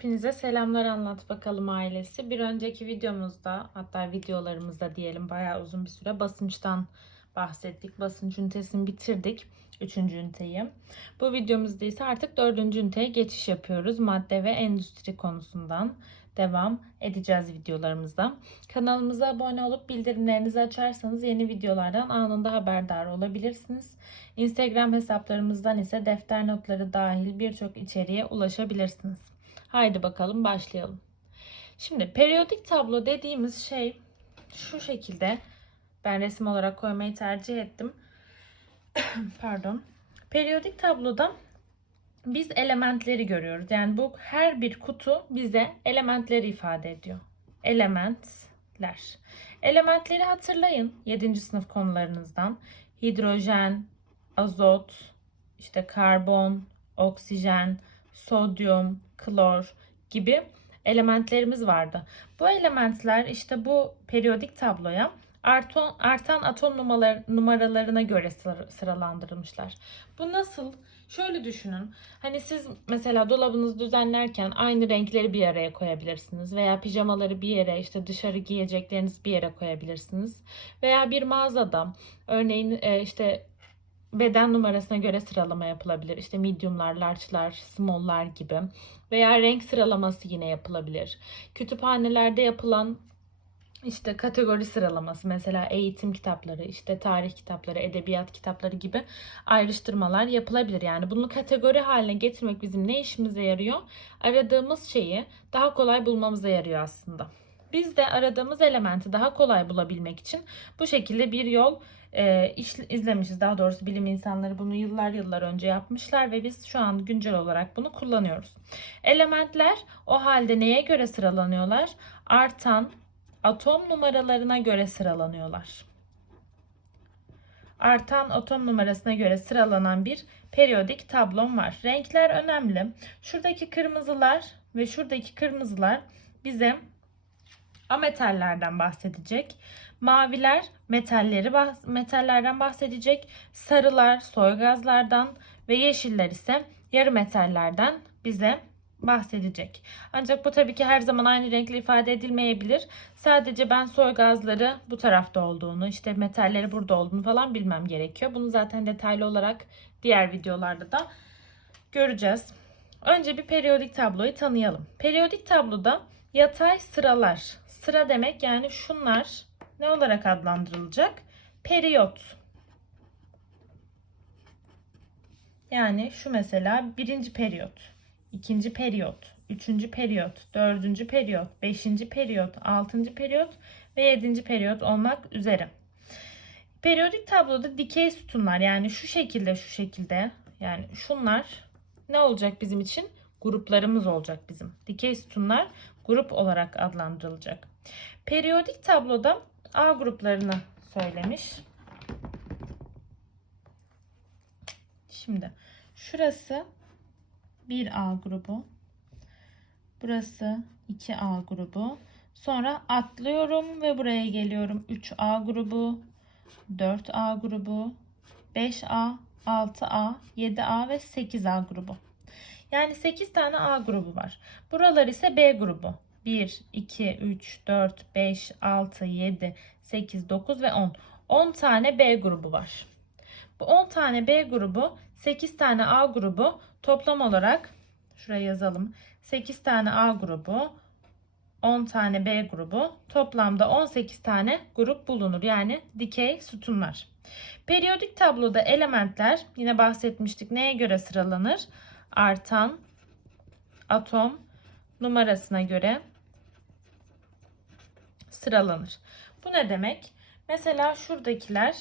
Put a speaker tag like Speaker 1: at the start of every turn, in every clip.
Speaker 1: Hepinize selamlar anlat bakalım ailesi. Bir önceki videomuzda hatta videolarımızda diyelim bayağı uzun bir süre basınçtan bahsettik. Basınç ünitesini bitirdik. Üçüncü üniteyi. Bu videomuzda ise artık dördüncü üniteye geçiş yapıyoruz. Madde ve endüstri konusundan devam edeceğiz videolarımızda. Kanalımıza abone olup bildirimlerinizi açarsanız yeni videolardan anında haberdar olabilirsiniz. Instagram hesaplarımızdan ise defter notları dahil birçok içeriğe ulaşabilirsiniz. Haydi bakalım başlayalım. Şimdi periyodik tablo dediğimiz şey şu şekilde ben resim olarak koymayı tercih ettim. Pardon. Periyodik tabloda biz elementleri görüyoruz. Yani bu her bir kutu bize elementleri ifade ediyor. Elementler. Elementleri hatırlayın 7. sınıf konularınızdan. Hidrojen, azot, işte karbon, oksijen, sodyum, klor gibi elementlerimiz vardı. Bu elementler işte bu periyodik tabloya artan, artan atom numaralar, numaralarına göre sıralandırılmışlar. Bu nasıl? Şöyle düşünün. Hani siz mesela dolabınızı düzenlerken aynı renkleri bir araya koyabilirsiniz. Veya pijamaları bir yere işte dışarı giyeceklerinizi bir yere koyabilirsiniz. Veya bir mağazada örneğin e, işte beden numarasına göre sıralama yapılabilir. İşte mediumlar, large'lar, small'lar gibi. Veya renk sıralaması yine yapılabilir. Kütüphanelerde yapılan işte kategori sıralaması mesela eğitim kitapları, işte tarih kitapları, edebiyat kitapları gibi ayrıştırmalar yapılabilir. Yani bunu kategori haline getirmek bizim ne işimize yarıyor? Aradığımız şeyi daha kolay bulmamıza yarıyor aslında. Biz de aradığımız elementi daha kolay bulabilmek için bu şekilde bir yol e, iş, izlemişiz. Daha doğrusu bilim insanları bunu yıllar yıllar önce yapmışlar ve biz şu an güncel olarak bunu kullanıyoruz. Elementler o halde neye göre sıralanıyorlar? Artan atom numaralarına göre sıralanıyorlar. Artan atom numarasına göre sıralanan bir periyodik tablom var. Renkler önemli. Şuradaki kırmızılar ve şuradaki kırmızılar bize ametallerden bahsedecek. Maviler metalleri metallerden bahsedecek. Sarılar soy gazlardan ve yeşiller ise yarı metallerden bize bahsedecek. Ancak bu tabii ki her zaman aynı renkle ifade edilmeyebilir. Sadece ben soy gazları bu tarafta olduğunu, işte metalleri burada olduğunu falan bilmem gerekiyor. Bunu zaten detaylı olarak diğer videolarda da göreceğiz. Önce bir periyodik tabloyu tanıyalım. Periyodik tabloda yatay sıralar. Sıra demek yani şunlar ne olarak adlandırılacak? Periyot. Yani şu mesela birinci periyot ikinci periyot, üçüncü periyot, dördüncü periyot, beşinci periyot, altıncı periyot ve yedinci periyot olmak üzere. Periyodik tabloda dikey sütunlar yani şu şekilde şu şekilde yani şunlar ne olacak bizim için? Gruplarımız olacak bizim. Dikey sütunlar grup olarak adlandırılacak. Periyodik tabloda A gruplarını söylemiş. Şimdi şurası 1A grubu. Burası 2A grubu. Sonra atlıyorum ve buraya geliyorum. 3A grubu, 4A grubu, 5A, 6A, 7A ve 8A grubu. Yani 8 tane A grubu var. Buralar ise B grubu. 1, 2, 3, 4, 5, 6, 7, 8, 9 ve 10. 10 tane B grubu var. Bu 10 tane B grubu, 8 tane A grubu toplam olarak şuraya yazalım. 8 tane A grubu, 10 tane B grubu, toplamda 18 tane grup bulunur. Yani dikey sütunlar. Periyodik tabloda elementler yine bahsetmiştik neye göre sıralanır? Artan atom numarasına göre sıralanır. Bu ne demek? Mesela şuradakiler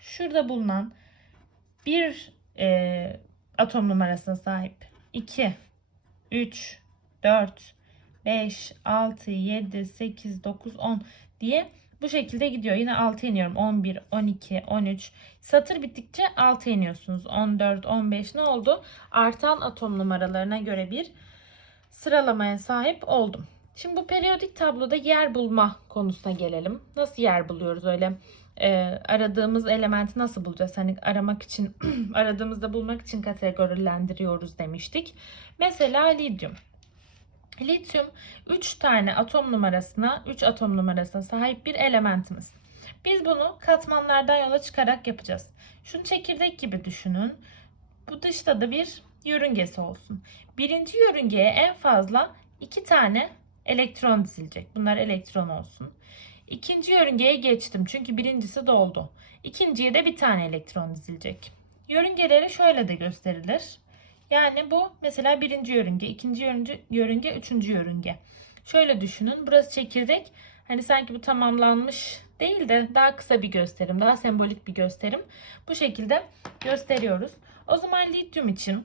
Speaker 1: şurada bulunan bir e, atom numarasına sahip 2, 3, 4, 5, 6, 7, 8, 9, 10 diye bu şekilde gidiyor. Yine 6 iniyorum. 11, 12, 13. Satır bittikçe 6 iniyorsunuz. 14, 15 ne oldu? Artan atom numaralarına göre bir sıralamaya sahip oldum. Şimdi bu periyodik tabloda yer bulma konusuna gelelim. Nasıl yer buluyoruz öyle? e, aradığımız elementi nasıl bulacağız? Hani aramak için aradığımızda bulmak için kategorilendiriyoruz demiştik. Mesela lityum. Lityum 3 tane atom numarasına, 3 atom numarasına sahip bir elementimiz. Biz bunu katmanlardan yola çıkarak yapacağız. Şunu çekirdek gibi düşünün. Bu dışta da bir yörüngesi olsun. Birinci yörüngeye en fazla 2 tane elektron dizilecek. Bunlar elektron olsun. İkinci yörüngeye geçtim çünkü birincisi doldu. İkinciye de bir tane elektron dizilecek. Yörüngeleri şöyle de gösterilir. Yani bu mesela birinci yörünge, ikinci yörünge, yörünge, üçüncü yörünge. Şöyle düşünün. Burası çekirdek. Hani sanki bu tamamlanmış değil de daha kısa bir gösterim, daha sembolik bir gösterim. Bu şekilde gösteriyoruz. O zaman lityum için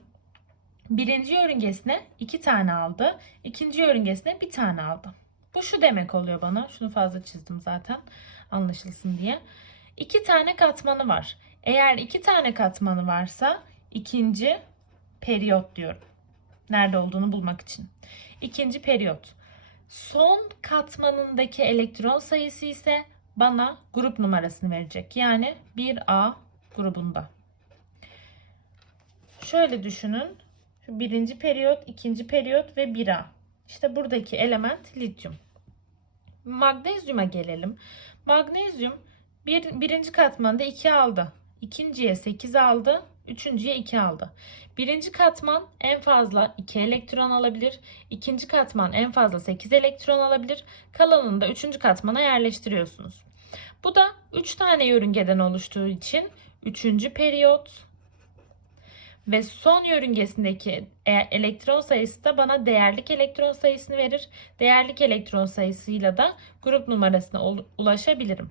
Speaker 1: birinci yörüngesine iki tane aldı. ikinci yörüngesine bir tane aldı. Bu şu demek oluyor bana. Şunu fazla çizdim zaten anlaşılsın diye. İki tane katmanı var. Eğer iki tane katmanı varsa ikinci periyot diyorum. Nerede olduğunu bulmak için. İkinci periyot. Son katmanındaki elektron sayısı ise bana grup numarasını verecek. Yani 1A grubunda. Şöyle düşünün. Birinci periyot, ikinci periyot ve 1A. İşte buradaki element lityum. Magnezyuma gelelim. Magnezyum bir, birinci katmanda 2 aldı. İkinciye 8 aldı. Üçüncüye 2 aldı. Birinci katman en fazla 2 elektron alabilir. İkinci katman en fazla 8 elektron alabilir. Kalanını da üçüncü katmana yerleştiriyorsunuz. Bu da 3 tane yörüngeden oluştuğu için üçüncü periyot ve son yörüngesindeki elektron sayısı da bana değerlik elektron sayısını verir. Değerlik elektron sayısıyla da grup numarasına ulaşabilirim.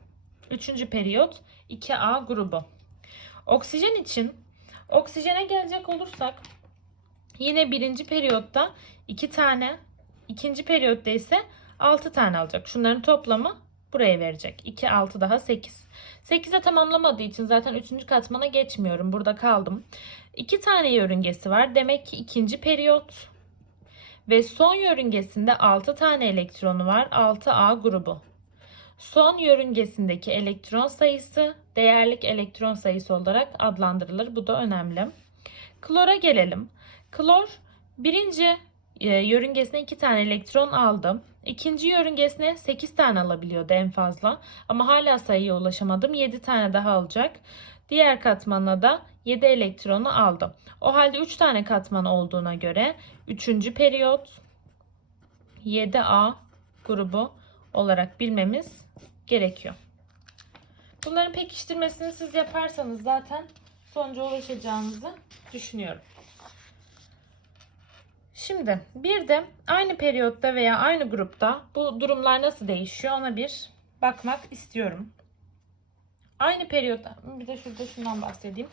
Speaker 1: Üçüncü periyot 2A grubu. Oksijen için oksijene gelecek olursak yine birinci periyotta 2 tane, ikinci periyotta ise 6 tane alacak. Şunların toplamı buraya verecek. 2, 6 daha 8. 8'e tamamlamadığı için zaten 3. katmana geçmiyorum. Burada kaldım. 2 tane yörüngesi var. Demek ki ikinci periyot. Ve son yörüngesinde 6 tane elektronu var. 6A grubu. Son yörüngesindeki elektron sayısı değerlik elektron sayısı olarak adlandırılır. Bu da önemli. Klora gelelim. Klor birinci e, yörüngesine 2 tane elektron aldım. İkinci yörüngesine 8 tane alabiliyordu en fazla. Ama hala sayıya ulaşamadım. 7 tane daha alacak. Diğer katmana da 7 elektronu aldım. O halde 3 tane katman olduğuna göre 3. periyot 7A grubu olarak bilmemiz gerekiyor. Bunların pekiştirmesini siz yaparsanız zaten sonuca ulaşacağınızı düşünüyorum. Şimdi bir de aynı periyotta veya aynı grupta bu durumlar nasıl değişiyor ona bir bakmak istiyorum. Aynı periyotta bir de şurada şundan bahsedeyim.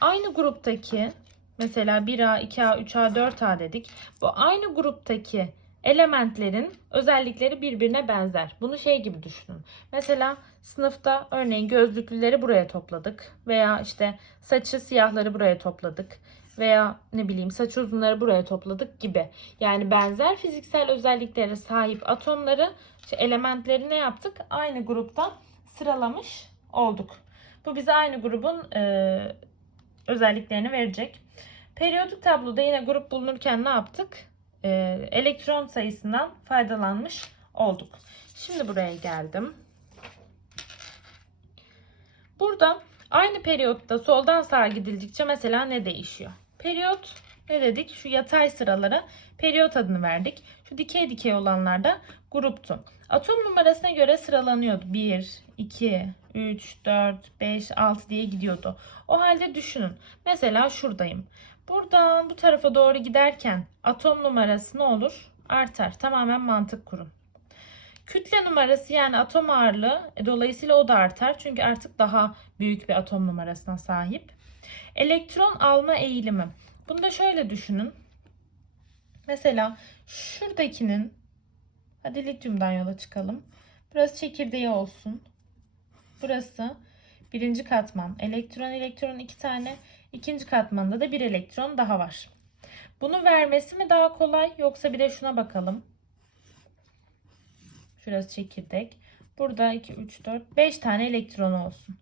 Speaker 1: Aynı gruptaki mesela 1A, 2A, 3A, 4A dedik. Bu aynı gruptaki elementlerin özellikleri birbirine benzer. Bunu şey gibi düşünün. Mesela sınıfta örneğin gözlüklüleri buraya topladık veya işte saçı siyahları buraya topladık veya ne bileyim saç uzunları buraya topladık gibi. Yani benzer fiziksel özelliklere sahip atomları, işte elementleri ne yaptık? Aynı grupta sıralamış olduk. Bu bize aynı grubun e, özelliklerini verecek. Periyodik tabloda yine grup bulunurken ne yaptık? E, elektron sayısından faydalanmış olduk. Şimdi buraya geldim. Burada aynı periyotta soldan sağa gidildikçe mesela ne değişiyor? Periyot ne dedik? Şu yatay sıralara periyot adını verdik. Şu dikey dikey olanlarda gruptu. Atom numarasına göre sıralanıyordu. 1, 2, 3, 4, 5, 6 diye gidiyordu. O halde düşünün. Mesela şuradayım. Buradan bu tarafa doğru giderken atom numarası ne olur? Artar. Tamamen mantık kurun. Kütle numarası yani atom ağırlığı e, dolayısıyla o da artar. Çünkü artık daha büyük bir atom numarasına sahip. Elektron alma eğilimi. Bunu da şöyle düşünün. Mesela şuradakinin hadi lityumdan yola çıkalım. Burası çekirdeği olsun. Burası birinci katman. Elektron elektron iki tane. İkinci katmanda da bir elektron daha var. Bunu vermesi mi daha kolay yoksa bir de şuna bakalım. Şurası çekirdek. Burada 2, 3, 4, 5 tane elektron olsun.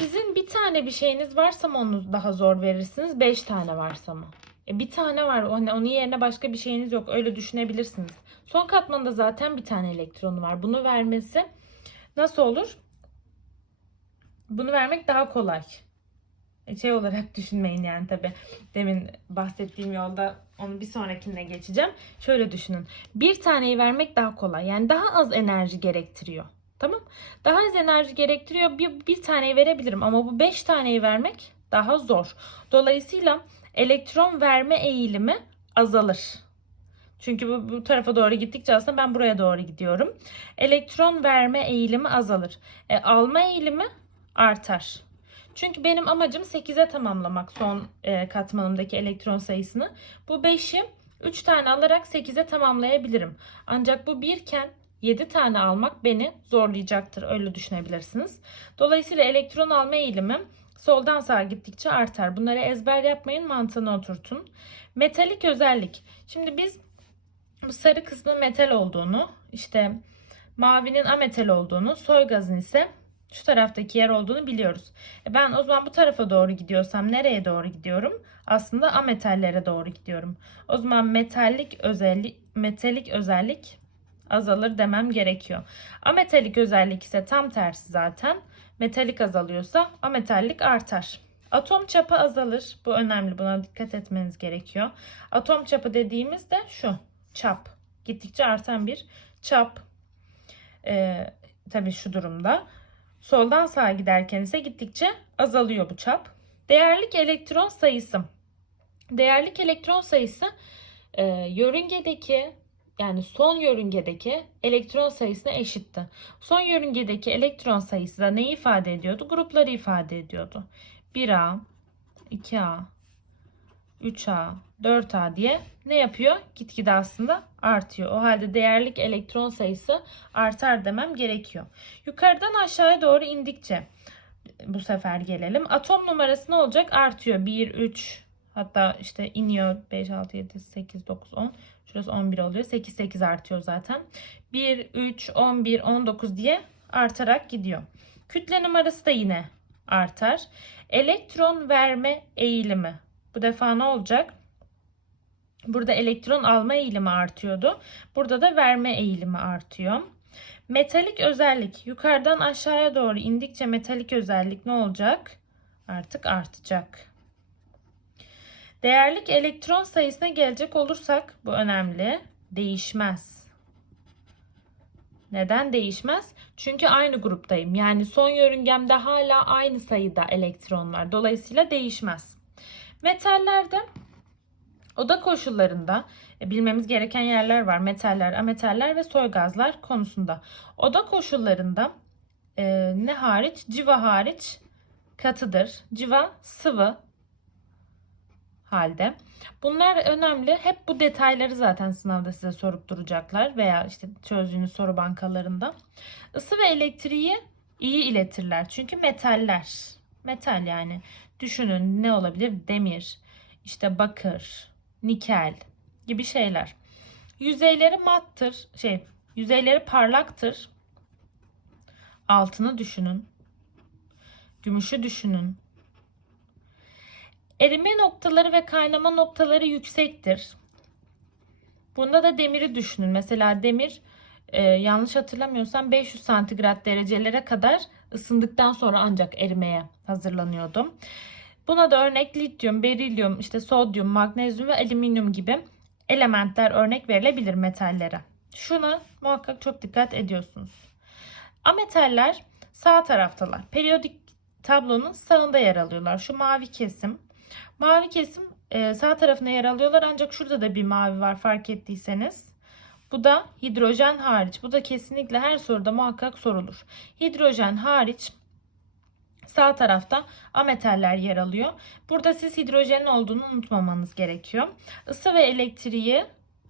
Speaker 1: Sizin bir tane bir şeyiniz varsa mı onu daha zor verirsiniz? 5 tane varsa mı? E, bir tane var. Onun yerine başka bir şeyiniz yok. Öyle düşünebilirsiniz. Son katmanda zaten bir tane elektronu var. Bunu vermesi nasıl olur? Bunu vermek daha kolay. E, Şey olarak düşünmeyin yani tabi. Demin bahsettiğim yolda onu bir sonrakine geçeceğim. Şöyle düşünün. Bir taneyi vermek daha kolay. Yani daha az enerji gerektiriyor. Tamam. Daha az enerji gerektiriyor. Bir, bir taneyi verebilirim ama bu beş taneyi vermek daha zor. Dolayısıyla elektron verme eğilimi azalır. Çünkü bu, bu tarafa doğru gittikçe aslında ben buraya doğru gidiyorum. Elektron verme eğilimi azalır. E, alma eğilimi artar. Çünkü benim amacım 8'e tamamlamak son e, katmanımdaki elektron sayısını. Bu 5'i 3 tane alarak 8'e tamamlayabilirim. Ancak bu 1 iken 7 tane almak beni zorlayacaktır. Öyle düşünebilirsiniz. Dolayısıyla elektron alma eğilimim soldan sağa gittikçe artar. Bunları ezber yapmayın, mantığına oturtun. Metalik özellik. Şimdi biz bu sarı kısmın metal olduğunu, işte mavinin ametal olduğunu, soy gazın ise şu taraftaki yer olduğunu biliyoruz. E ben o zaman bu tarafa doğru gidiyorsam nereye doğru gidiyorum? Aslında ametallere doğru gidiyorum. O zaman metallik özellik metalik özellik azalır demem gerekiyor. Ametalik özellik ise tam tersi zaten. Metalik azalıyorsa ametallik artar. Atom çapı azalır. Bu önemli. Buna dikkat etmeniz gerekiyor. Atom çapı dediğimiz de şu. Çap. Gittikçe artan bir çap. Ee, tabii şu durumda. Soldan sağa giderken ise gittikçe azalıyor bu çap. Değerlik elektron sayısı. Değerlik elektron sayısı e, yörüngedeki yani son yörüngedeki elektron sayısına eşitti. Son yörüngedeki elektron sayısı da neyi ifade ediyordu? Grupları ifade ediyordu. 1A, 2A, 3A, 4A diye ne yapıyor? Gitgide aslında artıyor. O halde değerlik elektron sayısı artar demem gerekiyor. Yukarıdan aşağıya doğru indikçe bu sefer gelelim. Atom numarası ne olacak? Artıyor. 1, 3 hatta işte iniyor 5, 6, 7, 8, 9, 10. Şurası 11 oluyor. 8, 8 artıyor zaten. 1, 3, 11, 19 diye artarak gidiyor. Kütle numarası da yine artar. Elektron verme eğilimi. Bu defa ne olacak? Burada elektron alma eğilimi artıyordu. Burada da verme eğilimi artıyor. Metalik özellik yukarıdan aşağıya doğru indikçe metalik özellik ne olacak? Artık artacak. Değerlik elektron sayısına gelecek olursak bu önemli. Değişmez. Neden değişmez? Çünkü aynı gruptayım. Yani son yörüngemde hala aynı sayıda elektron var. Dolayısıyla değişmez. Metallerde oda koşullarında e, bilmemiz gereken yerler var. Metaller, ametaller ve soy gazlar konusunda. Oda koşullarında e, ne hariç? Civa hariç katıdır. Civa sıvı halde. Bunlar önemli. Hep bu detayları zaten sınavda size sorup duracaklar veya işte çözdüğünüz soru bankalarında. Isı ve elektriği iyi iletirler. Çünkü metaller. Metal yani. Düşünün ne olabilir? Demir, işte bakır, nikel gibi şeyler. Yüzeyleri mattır. Şey, yüzeyleri parlaktır. Altını düşünün. Gümüşü düşünün. Erime noktaları ve kaynama noktaları yüksektir. Bunda da demiri düşünün. Mesela demir e, yanlış hatırlamıyorsam 500 santigrat derecelere kadar ısındıktan sonra ancak erimeye hazırlanıyordu. Buna da örnek lityum, berilyum, işte sodyum, magnezyum ve alüminyum gibi elementler örnek verilebilir metallere. Şuna muhakkak çok dikkat ediyorsunuz. Ametaller sağ taraftalar. Periyodik tablonun sağında yer alıyorlar. Şu mavi kesim. Mavi kesim e, sağ tarafına yer alıyorlar ancak şurada da bir mavi var fark ettiyseniz. Bu da hidrojen hariç. Bu da kesinlikle her soruda muhakkak sorulur. Hidrojen hariç sağ tarafta ametaller yer alıyor. Burada siz hidrojenin olduğunu unutmamanız gerekiyor. Isı ve elektriği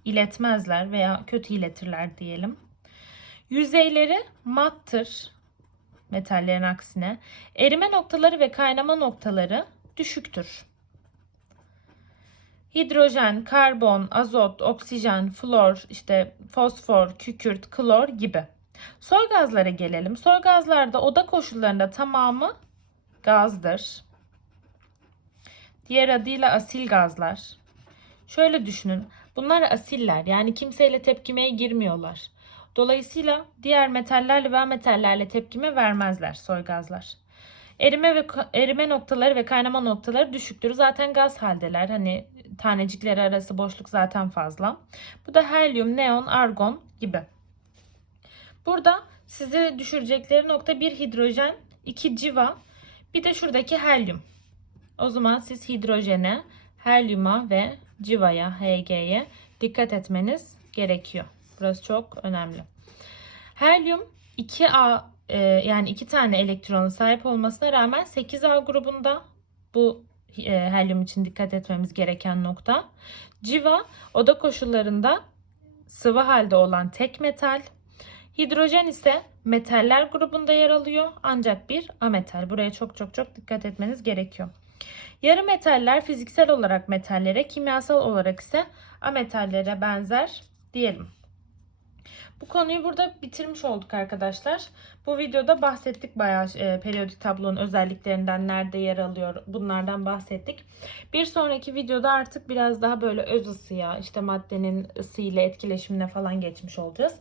Speaker 1: iletmezler veya kötü iletirler diyelim. Yüzeyleri mattır metallerin aksine. Erime noktaları ve kaynama noktaları düşüktür. Hidrojen, karbon, azot, oksijen, flor, işte fosfor, kükürt, klor gibi. Soy gazlara gelelim. Soy gazlarda oda koşullarında tamamı gazdır. Diğer adıyla asil gazlar. Şöyle düşünün. Bunlar asiller. Yani kimseyle tepkimeye girmiyorlar. Dolayısıyla diğer metallerle ve ametallerle tepkime vermezler soy gazlar. Erime ve erime noktaları ve kaynama noktaları düşüktür. Zaten gaz haldeler. Hani tanecikleri arası boşluk zaten fazla. Bu da helyum, neon, argon gibi. Burada sizi düşürecekleri nokta bir hidrojen, iki civa, bir de şuradaki helyum. O zaman siz hidrojene, helyuma ve civaya, Hg'ye dikkat etmeniz gerekiyor. Burası çok önemli. Helyum 2A e, yani iki tane elektrona sahip olmasına rağmen 8A grubunda bu e, helyum için dikkat etmemiz gereken nokta. Civa oda koşullarında sıvı halde olan tek metal. Hidrojen ise metaller grubunda yer alıyor ancak bir ametal. Buraya çok çok çok dikkat etmeniz gerekiyor. Yarı metaller fiziksel olarak metallere, kimyasal olarak ise ametallere benzer diyelim. Bu konuyu burada bitirmiş olduk arkadaşlar. Bu videoda bahsettik bayağı e, periyodik tablonun özelliklerinden, nerede yer alıyor bunlardan bahsettik. Bir sonraki videoda artık biraz daha böyle öz ısıya, işte maddenin ısıyla etkileşimine falan geçmiş olacağız.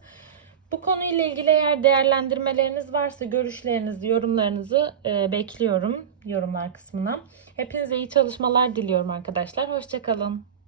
Speaker 1: Bu konuyla ilgili eğer değerlendirmeleriniz varsa görüşlerinizi, yorumlarınızı e, bekliyorum yorumlar kısmına. Hepinize iyi çalışmalar diliyorum arkadaşlar. Hoşçakalın.